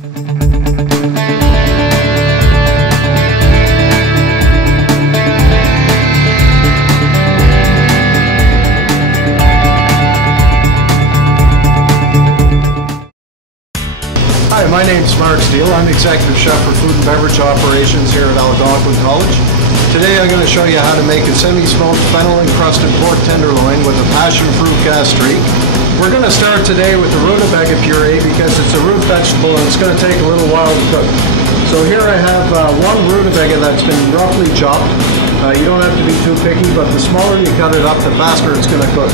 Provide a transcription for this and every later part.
Hi, my name's Mark Steele. I'm Executive Chef for Food and Beverage Operations here at Algonquin College. Today I'm going to show you how to make a semi-smoked fennel-encrusted pork tenderloin with a passion-fruit gastrique. We're going to start today with the rutabaga puree because it's a root vegetable and it's going to take a little while to cook. So here I have one rutabaga that's been roughly chopped. You don't have to be too picky, but the smaller you cut it up, the faster it's going to cook.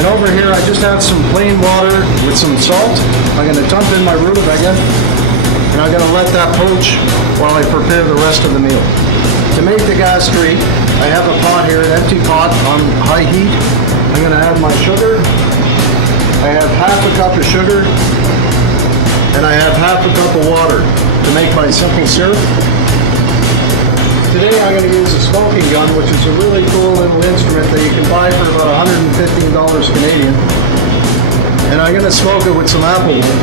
And over here I just have some plain water with some salt. I'm going to dump in my rutabaga and I'm going to let that poach while I prepare the rest of the meal. To make the gastrique, I have a pot here, an empty pot on high heat. I'm going to add my sugar. I have half a cup of sugar and I have half a cup of water to make my simple syrup. Today I'm going to use a smoking gun, which is a really cool little instrument that you can buy for about $115 Canadian. And I'm going to smoke it with some apple wood.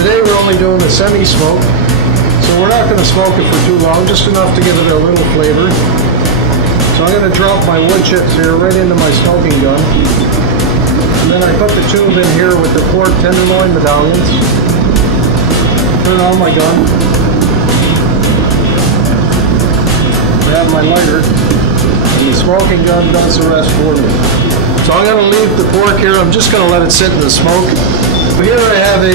Today we're only doing the semi-smoke, so we're not going to smoke it for too long, just enough to give it a little flavor. So I'm going to drop my wood chips here right into my smoking gun. And then I put the tube in here with the pork tenderloin medallions. Turn on my gun. I have my lighter, and the smoking gun does the rest for me. So I'm going to leave the pork here. I'm just going to let it sit in the smoke. Here I have a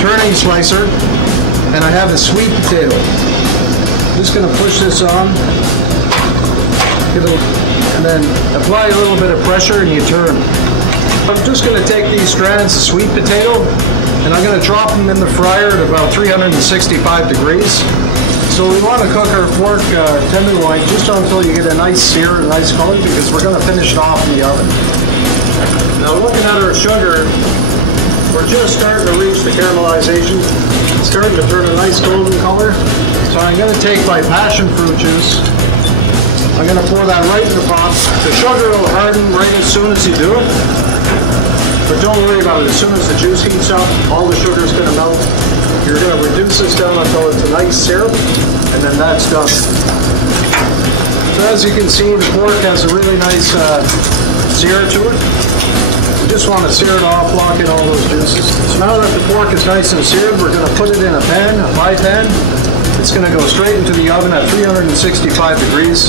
turning slicer, and I have a sweet potato. I'm just going to push this on, and then apply a little bit of pressure, and you turn. I'm just going to take these strands of sweet potato, and I'm going to drop them in the fryer at about 365 degrees. So we want to cook our pork tenderloin just until you get a nice sear, a nice color, because we're going to finish it off in the oven. Now looking at our sugar, we're just starting to reach the caramelization. It's starting to turn a nice golden color. So I'm going to take my passion fruit juice. I'm going to pour that right in the pot. The sugar will harden right as soon as you do it. But don't worry about it. As soon as the juice heats up, all the sugar is going to melt. You're going to reduce this down until it's a nice syrup, and then that's done. So as you can see, the pork has a really nice sear to it. You just want to sear it off, lock in all those juices. So now that the pork is nice and seared, we're going to put it in a pan, a pie pan. It's going to go straight into the oven at 365 degrees,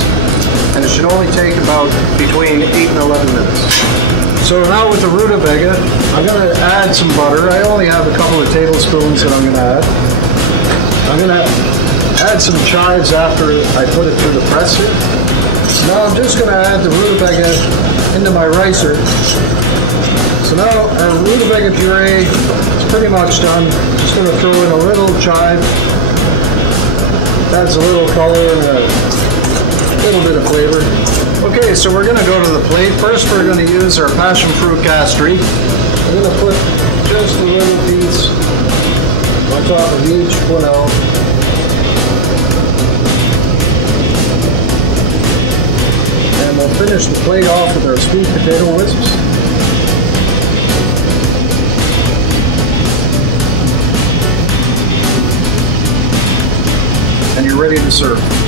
and it should only take about between 8 and 11 minutes. So now with the rutabaga, I'm going to add some butter. I only have a couple of tablespoons that I'm going to add. I'm going to add some chives after I put it through the press here. Now I'm just going to add the rutabaga into my ricer. So now our rutabaga puree is pretty much done. Just going to throw in a little chive. Adds a little color and a little bit of flavor. Okay, so we're going to go to the plate. First we're going to use our passion fruit gastrique. I'm going to put just a little piece on top of each quenelle. And we'll finish the plate off with our sweet potato wisps. And you're ready to serve.